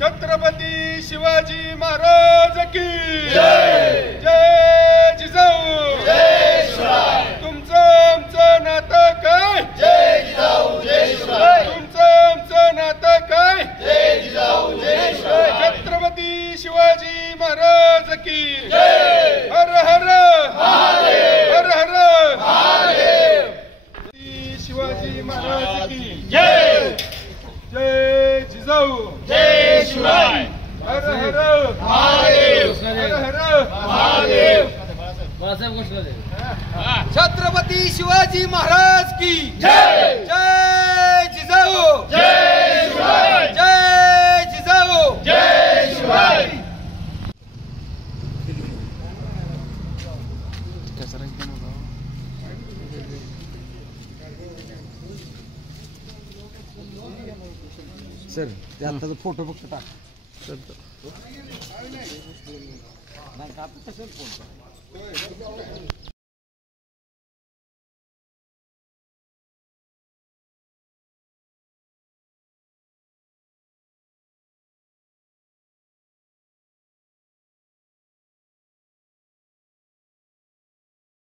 छत्रपती शिवाजी महाराज की जय। जय जिजाऊ जय शिवराय। तुमचं आमचं नातं काय? जय जिजाऊ जय शिवराय। तुमचं आमचं नातं काय? जय जिजाऊ जय शिवराय। छत्रपती शिवाजी महाराज की जय। हर हर महादेव। हर हर महादेव। शिवाजी महाराज की जय। जय जिजाऊ जय शिवराय। हर हर महादेव। हर हर महादेव। छत्रपती शिवाजी महाराज की जय। जय जिजाऊ जय शिवराय। जय जिजाऊ जय शिवराय। सर ते आत्ताचा फोटो फक्त टाक सर.